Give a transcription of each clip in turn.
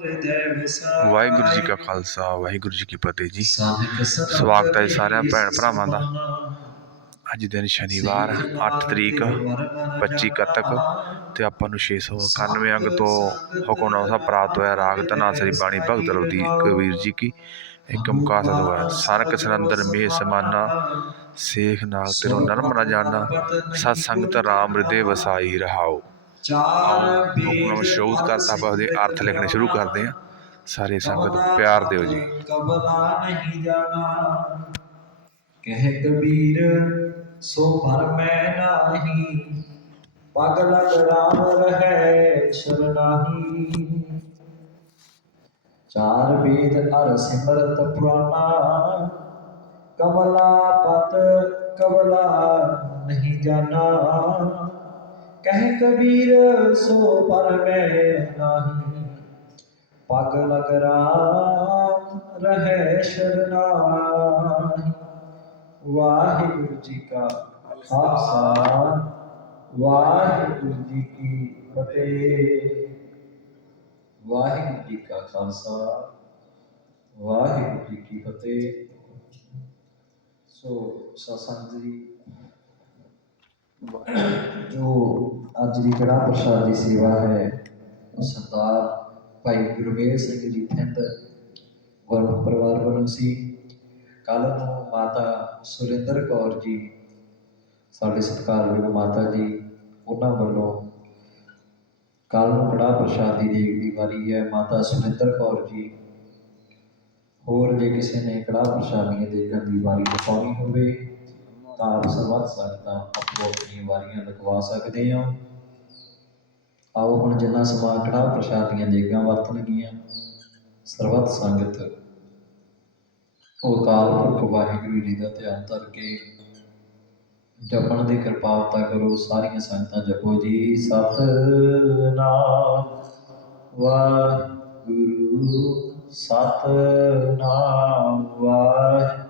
ਵਾਹਿਗੁਰੂ ਜੀ ਕਾ ਖਾਲਸਾ, ਵਾਹਿਗੁਰੂ ਜੀ ਕੀ ਫਤਿਹ ਜੀ। ਸਵਾਗਤ ਹੈ ਸਾਰਿਆਂ ਭੈਣ ਭਰਾਵਾਂ ਦਾ। ਅੱਜ ਦਿਨ ਸ਼ਨੀਵਾਰ 8 ਤਰੀਕ 25 ਕੱਤਕ ਤੇ ਆਪਾਂ ਨੂੰ 691 ਅੰਗ ਤੋਂ ਹੁਕਮਨਾਮਾ ਸਾਹਿਬ ਪ੍ਰਾਪਤ ਹੋਇਆ। ਰਾਗ ਧਨਾਸਰੀ ਬਾਣੀ ਭਗਤ ਰਵਦੀ ਕਬੀਰ ਜੀ ਕੀ। ਇੱਕ ਮੁਕਾਸਾ ਹੋਇਆ ਸਨਕ ਸਰੰਦਰ ਮੇਹ ਸਮਾਨਾ, ਸੇਖ ਨਾਲ ਤੇਰੋ ਨਰਮ ਨਾ ਜਾਣਾ ਸਤ ਸੰਗਤ ਰਾਮ, ਹਿਰਦੇ ਵਸਾਈ ਰਹਾਓ। ਹੁਕਮਨਾਮਾ ਸ਼ਬਦ ਕਰਤਾ ਆਪਾਂ ਉਹਦੇ ਅਰਥ ਲਿਖਣੇ ਸ਼ੁਰੂ ਕਰਦੇ ਹਾਂ। ਸਾਰੇ ਸੰਗਤ ਪਿਆਰ ਦਿਓ ਜੀ। ਕਬਲਾ ਨਹੀਂ ਜਾਣਾ। ਕਹਿ ਕਬੀਰ ਸੋ ਪਰ ਮੈਂ ਨਾਹੀ। ਪਗ ਲਗ ਰਾਮ ਰਹੈ ਸ਼ਰਨਾਹੀ ਚਾਰ ਵੇਦ ਅਰ ਸਿਮਰਤ ਪੁਰਾਣਾ। ਕਮਲਾ ਪਤ ਕਬਲਾ ਨਹੀਂ ਜਾਣਾ। ਕਹਿ ਕਬੀਰ, ਸੋ ਪਰ ਮੈਂ ਨਾਹੀ। ਪਗ ਲਗ ਰਾਮ ਰਹਿ ਸ਼ਰਨਾਹੀ। ਵਾਹਿਗੁਰੂ ਜੀ ਕਾ ਖਾਲਸਾ, ਵਾਹਿਗੁਰੂ ਜੀ ਕੀ ਫਤਿਹ। ਵਾਹਿਗੁਰੂ ਜੀ ਕਾ ਖਾਲਸਾ, ਵਾਹਿਗੁਰੂ ਜੀ ਕੀ ਫਤਿਹ। ਸੋ ਸਤਸੰਗ ਜੀ ਜੋ ਅੱਜ ਦੀ ਕੜਾ ਪ੍ਰਸ਼ਾਦ ਦੀ ਸੇਵਾ ਹੈ, ਉਹ ਸਰਦਾਰ ਭਾਈ ਗੁਰਵੇਲ ਸਿੰਘ ਜੀ ਥਿੰਦ ਗੁਰੂ ਪਰਿਵਾਰ ਵੱਲੋਂ ਸੀ। ਕੱਲ ਨੂੰ ਮਾਤਾ ਸੁਰਿੰਦਰ ਕੌਰ ਜੀ, ਸਾਡੇ ਸਤਿਕਾਰਯੋਗ ਮਾਤਾ ਜੀ, ਉਹਨਾਂ ਵੱਲੋਂ ਕੱਲ ਨੂੰ ਕੜਾ ਪ੍ਰਸ਼ਾਦ ਦੀ ਦੇਗ ਦੀ ਵਾਰੀ ਹੈ। ਮਾਤਾ ਸੁਰਿੰਦਰ ਕੌਰ ਜੀ, ਹੋਰ ਜੇ ਕਿਸੇ ਨੇ ਕੜਾ ਪ੍ਰਸ਼ਾਦੀਆਂ ਦੇਗਾਂ ਦੀ ਵਾਰੀ ਲਗਾਉਣੀ ਹੋਵੇ ਤਾਂ ਸਰਬੱਤ ਸੰਗਤਾਂ ਆਪੋ ਆਪਣੀਆਂ ਵਾਰੀਆਂ ਲਗਵਾ ਸਕਦੇ ਹੋ। ਆਓ ਹੁਣ ਜਿੰਨਾ ਸਮਾਂ ਕੜਾ ਪ੍ਰਸ਼ਾਦੀਆਂ ਦੇਗਾਂ ਵਰਤਣਗੀਆਂ ਸਰਬੱਤ ਸੰਗਤ, ਉਹ ਅਕਾਲ ਪੁਰਖ ਵਾਹਿਗੁਰੂ ਜੀ ਦਾ ਧਿਆਨ ਧਰ ਕੇ ਜਪਣ ਦੀ ਕਿਰਪਾਲਤਾ ਕਰੋ, ਸਾਰੀਆਂ ਸੰਗਤਾਂ ਜਪੋ ਜੀ। ਸਤਨਾਮ ਵਾਹਿਗੁਰੂ ਸਤਨਾਮ ਵਾਹਿਗੁਰੂ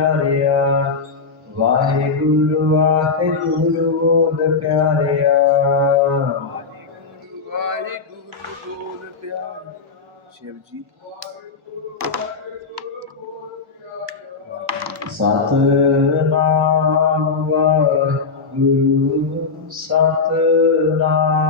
ਪਿਆਰਿਆ। ਵਾਹਿਗੁਰੂ ਵਾਹਿਗੁਰੂ ਬੋਲ ਪਿਆਰਿਆ। ਵਾਹਿਗੁਰੂ ਬੋਲ ਪਿਆਰ ਸ਼ਿਵ ਜੀ ਸਤਨਾਮ ਵਾਹਿਗੁਰੂ ਸਤਨਾਮ।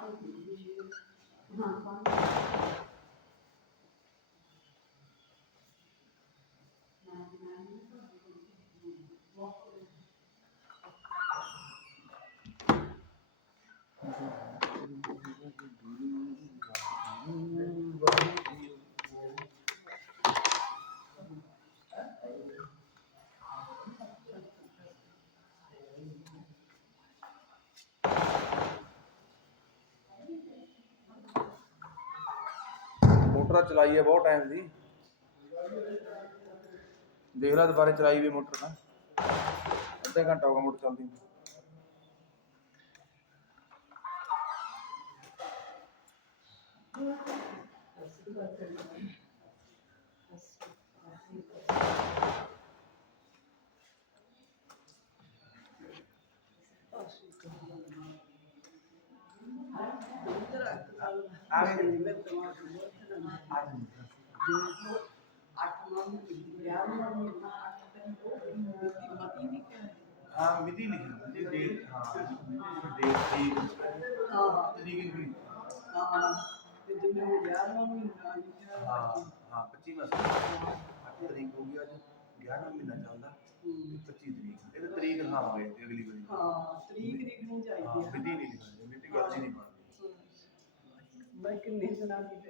花的钱必须，嗯，花的。ਮੋਟਰ ਚਲਾਈ ਹੈ ਬਹੁਤ ਟਾਈਮ ਦੀ। ਦੇਖ ਲੈ ਦੁਬਾਰੇ ਚਲਾਈ ਵੀ ਮੋਟਰ ਨਾ ਅੱਧਾ ਘੰਟਾ ਹੋ ਗਿਆ ਮੋਟਰ ਚੱਲਦੀ ਨੂੰ। ਹਾਂ ਮਿਤੀ ਲਿਖੀ ਤੇ ਡੇਟ ਹਾਂ ਡੇਟ ਸੀ ਤਰੀਕ ਵੀ ਹਾਂ ਹਾਂ 25 ਮਸ 8 ਤਰੀਕ ਹੋ ਗਈ ਅੱਜ 11 ਮਹੀਨਾ ਚੱਲਦਾ 25 ਤਰੀਕ ਇਹ ਤਾਂ ਤਰੀਕ ਲਿਖਾਵਾਂਗੇ ਤੇ ਅਗਲੀ ਵਾਰੀ ਹਾਂ ਤਰੀਕ ਲਿਖਣੀ ਚਾਹੀਦੀ ਹਾਂ ਹੈ ਮਿਤੀ ਨਹੀਂ ਲਿਖਣੀ ਮਿਤੀ ਗੱਲ ਹੀ ਨਹੀਂ ਬਣਦੀ ਮੈਂ ਕਿੰਨੇ ਦਿਨਾਂ ਦੀ ਹੈ ਮੈਂ ਪੁੱਛੂੰ ਕੀ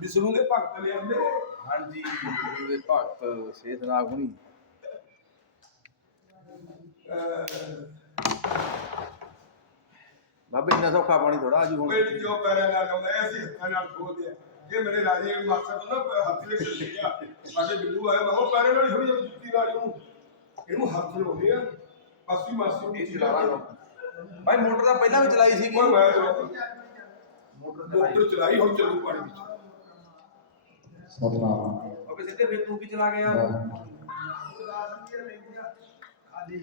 ਵਿਸ਼ਨੂੰ ਦੇ ਭਗਤ ਲਿਆਂਦੇ ਹਾਂਜੀ ਗੁਰੂ ਦੇ ਭਗਤ ਸੇਧਨਾਗ ਹੁਣੀ। ਬਾਬੇ ਇੰਨਾ ਸੌਖਾ ਪਾਣੀ ਥੋੜਾ ਅੱਜ ਹੁਣ। ਮੇਰੀ ਜੋ ਪੈਰਾਂ ਨਾਲ ਆਉਂਦਾ ਐ ਅਸੀਂ ਹੱਥਾਂ ਨਾਲ ਖੋਦਿਆ ਜੇ ਮੇਰੇ ਰਾਜੇ ਮਾਸਟਰ ਨੂੰ ਨਾ ਹੱਥ ਵਿੱਚ ਲਿਆ ਸਾਡੇ ਬਿੱਲੂ ਆਇਆ ਮੈਂ ਉਹ ਪੈਰਾਂ ਨਾਲ ਹੀ ਹੋਈ ਜਾਂਦੀ ਜੁੱਤੀ ਨਾਲ ਇਹਨੂੰ ਇਹਨੂੰ ਹੱਥ ਲਾਉਂਦੇ ਆ। ਪਾਸੀ ਮਾਸੀ ਇਹ ਚਲਾਵਾ ਭਾਈ ਮੋਟਰ ਤਾਂ ਪਹਿਲਾਂ ਵੀ ਚਲਾਈ ਸੀ ਕੋਈ ਮੈਂ ਮੋਟਰ ਚਲਾਈ ਹੁਣ ਚੱਲੂ ਪਾਣੀ ਵਿੱਚ। ਸਤਨਾਮ ਬਾਬੇ ਸਿੱਧੇ ਫਿਰ ਤੂੰ ਵੀ ਚਲਾ ਗਿਆ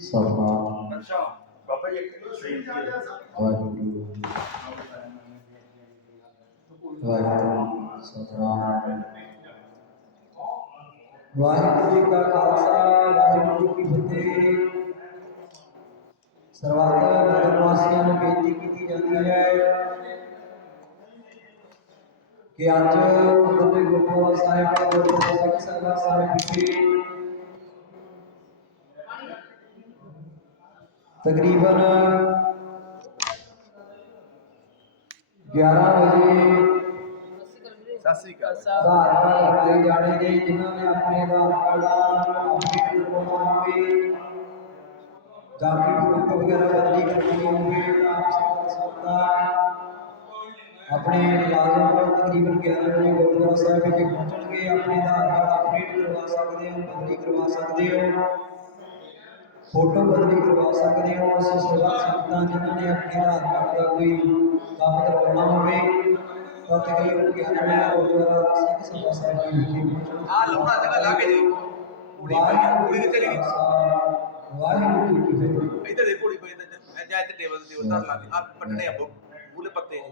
ਸਤਨਾਮ ਅੱਛਾ ਬਾਬਾ ਜੀ ਇੱਕ ਸਹੀ ਵਾਹਿਗੁਰੂ ਵਾਹਿਗੁਰੂ ਸਤਨਾਮ ਵਾਹਿਗੁਰੂ ਜੀ ਕਾ ਖਾਲਸਾ ਵਾਹਿਗੁਰੂ ਜੀ ਕੀ ਫਤਿਹ ਸਰਬੱਤ ਕਿ ਅੱਜ ਗੁਰਦੇ ਗੁਰਦੁਆਰਾ ਸਾਹਿਬ ਗੁਰਦੁਆਰਾ ਸਾਹਿਬ ਸਰਦਾਰ ਸਾਹਿਬ ਵਿਖੇ ਤਕਰੀਬਨ 11 ਵਜੇ ਸਤਿ ਸ੍ਰੀ ਅਕਾਲ ਆਧਾਰ ਕਾਰਡ ਬਣਾਏ ਜਾਣੇ ਨੇ ਜਿਨ੍ਹਾਂ ਨੇ ਆਪਣੇ ਆਧਾਰ ਆਪਣੇ ਮੁਲਾਜ਼ਮ ਕੋਲ ਤਕਰੀਬਨ 11 ਵਜੇ ਗੁਰਦੁਆਰਾ ਸਾਹਿਬ ਵਿਖੇ ਪਹੁੰਚਣਗੇ ਆਪਣੇ ਆਧਾਰ ਕਾਰਡ ਅਪਡੇਟ ਕਰਵਾ ਸਕਦੇ ਹੋ ਬਦਲੀ ਕਰਵਾ ਸਕਦੇ ਹੋ ਫੋਟੋ ਬਦਲੀ ਕਰਵਾ ਸਕਦੇ ਹੋ ਉਸ ਸੇਵਾ ਸੰਗਤਾਂ ਜਿਨ੍ਹਾਂ ਨੇ ਆਪਣੇ ਆਧਾਰ ਕਾਰਡ ਦਾ ਕੋਈ ਕੰਮ ਕਰਵਾਉਣਾ ਹੋਵੇ ਤਾਂ ਤਕਰੀਬਨ 11 ਵਜੇ ਗੁਰਦੁਆਰਾ ਸਿੰਘ ਸਭਾ ਸਾਹਿਬ ਵਿਖੇ ਆ ਲਾਉਣਾ ਜਗ੍ਹਾ ਲਾ ਕੇ ਜੀ। ਕੁੜੀ ਪਈ ਕੁੜੀ ਚਲੀ ਗਈ ਵਾਹਿਗੁਰੂ ਕੀ ਫਤਿਹ। ਇੱਧਰ ਦੇ ਕੁੜੀ ਪਈ ਇੱਧਰ ਮੈਂ ਜਾ ਇੱਥੇ ਟੇਬਲ ਤੇ ਉਧਰ ਲਾ ਕੇ ਆ ਪਟਣੇ ਆ ਬੂਲੇ ਪੱਤੇ ਜੀ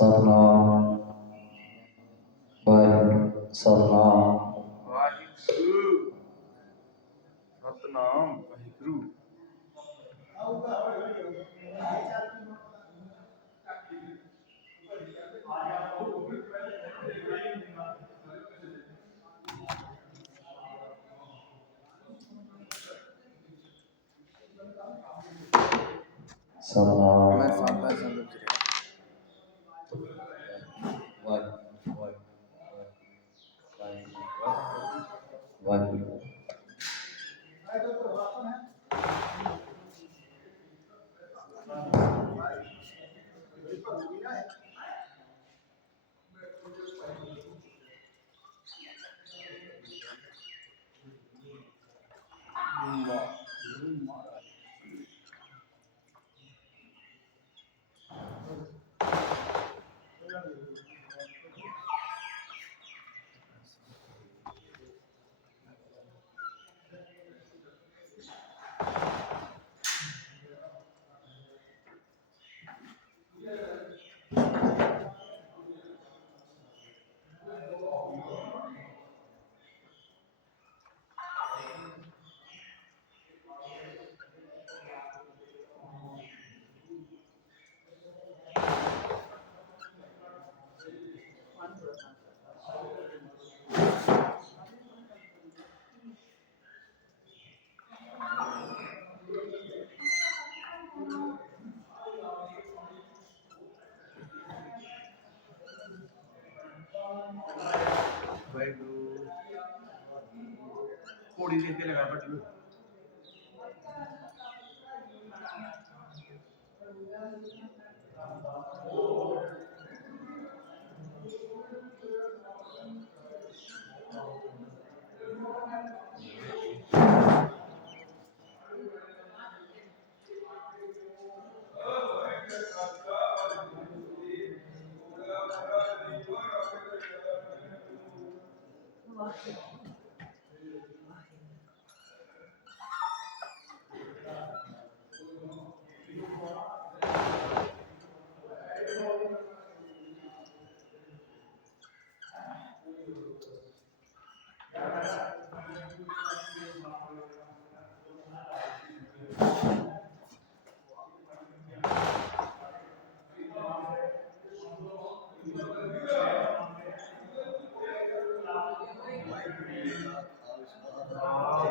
ਸਤਨਾਮ ਵਾਹਿਗੁਰੂ ਸਤਨਾਮ ਵਾਹਿਗੁਰੂ ਸਤਨਾਮ ਵਾਹਿਗੁਰੂ ਸਤਨਾਮ ਮੈਂ ਸਾਦਾ ਸੰਗਤ ਚ ਰਿਹਾ ਵਾਹਿਗੁਰੂ ਵਾਹਿਗੁਰੂ ਵਾਹਿਗੁਰੂ ਵਾਹਿਗੁਰੂ ਕੋੜੀ ਦੇ ਤੇ ਲਗਾ ਬੱਟੂ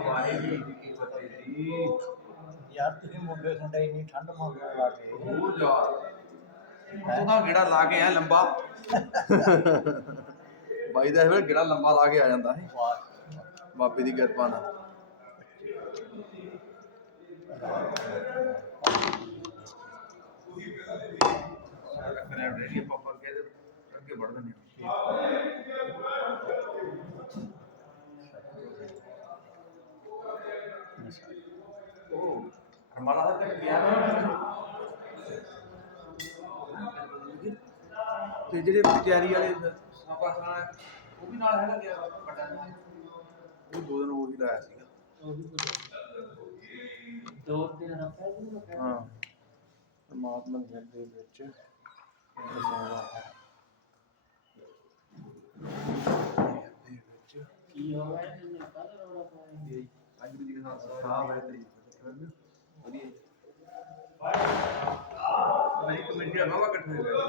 ਵਾਹਿਗੁਰੂ ਜੀ ਕੀ ਫਤਿਹ ਜੀ ਯਾਰ ਤੁਸੀਂ ਮੁੰਡੇ ਇੰਨੀ ਠੰਡ ਮੰਗਣ ਲੱਗੇ ਹੋਰ ਜਾ। ਤੂੰ ਤਾਂ ਗੇੜਾ ਲਾ ਕੇ ਆ ਲੰਬਾ। ਬਾਈ ਦਾ ਇਹ ਗੇੜਾ ਲੰਬਾ ਲਾ ਕੇ ਆ ਜਾਂਦਾ ਹੈ ਬਾਬੇ ਦੀ ਕਿਰਪਾ ਨਾਲ। ਕਰਿਆ ਰੈਡੀ ਪਾਪਾ ਕਹਿੰਦੇ ਅੱਗੇ ਵੜ ਦਿੰਦੇ ਉਹ ਹਰਮਾਲਾ ਦਾ ਤੱਕ ਗਿਆ ਨਾ ਤੇ ਜਿਹੜੇ ਤਿਆਰੀ ਵਾਲੇ ਸਾਪਾ ਖਾਣਾ ਉਹ ਵੀ ਨਾਲ ਹੈਗਾ ਗਿਆ ਵੱਡਾ ਉਹ ਦੋ ਦਿਨ ਉਹ ਹੀ ਲਾਇਆ ਸੀਗਾ ਦੋ ਦਿਨ ਰੱਖਿਆ ਜੀ ਹਾਂ ਪਰਮਾਤਮਾ ਦੇ ਦੇ ਵਿੱਚ ਬਸਾਵਾ ਹੈ ਦੇ ਵਿੱਚ ਕੀ ਹੋ ਗਿਆ ਇਹਨੇ ਕੱਲ ਰੋੜਾ ਪਾਇਆ ਵਾਹਿਗੁਰੂ ਜੀ ਕਾ ਖਾਲਸਾ ਵਾਹਿਗੁਰੂ ਜੀ ਕੀ ਫਤਿਹ ਵਧੀਆ ਜੀ। ਮੈਂ ਇੱਕ ਮਿੰਟ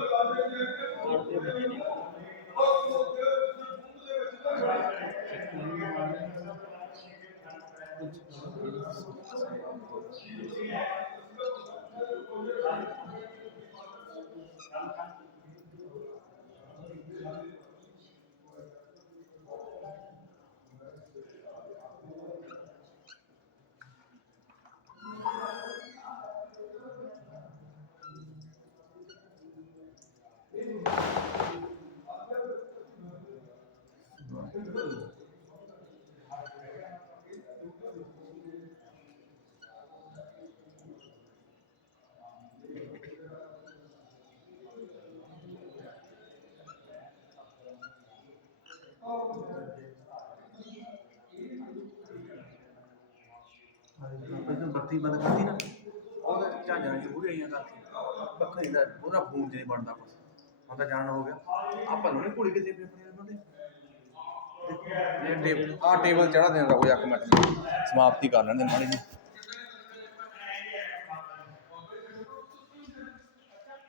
ਬੱਤੀ ਬੰਦ ਕਰਤੀ ਨਾ। ਉਹਦੇ ਝਾਂਜਰਾਂ ਜ਼ਰੂਰ ਆਈਆਂ ਕਰਕੇ ਪੱਖਾ ਇਹਦਾ ਉਹਦਾ ਫੋਨ ਚ ਬਣਦਾ ਕੁਛ ਹੁਣ ਤਾਂ ਜਾਣ ਹੋ ਗਿਆ। ਆਪਾਂ ਨੂੰ ਨਹੀਂ ਕੁੜੀ ਕਿਤੇ ਪੇਪਰ ਬੰਦੇ ਇਹ ਟੇਬਲ ਆ ਟੇਬਲ ਚੜਾ ਦੇਣ ਰਕੋ ਇੱਕ ਮਿੰਟ ਸਮਾਪਤੀ ਕਰ ਲੈਣ ਦੇ ਮਾੜੀ ਜੀ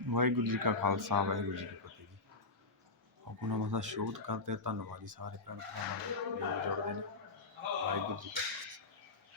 ਵਾਹਿਗੁਰੂ ਜੀ ਕਾ ਖਾਲਸਾ, ਵਾਹਿਗੁਰੂ ਜੀ ਕੀ ਫਤਿਹ ਜੀ। ਆਪਣਾ ਮਸਾ ਸ਼ੋਧ ਕਰਦੇ ਧੰਨਵਾਦ ਸਾਰੇ ਭੈਣ ਭਰਾਵਾਂ ਦੇ। ਜੁੜਦੇ ਨੇ। ਵਾਹਿਗੁਰੂ ਜੀ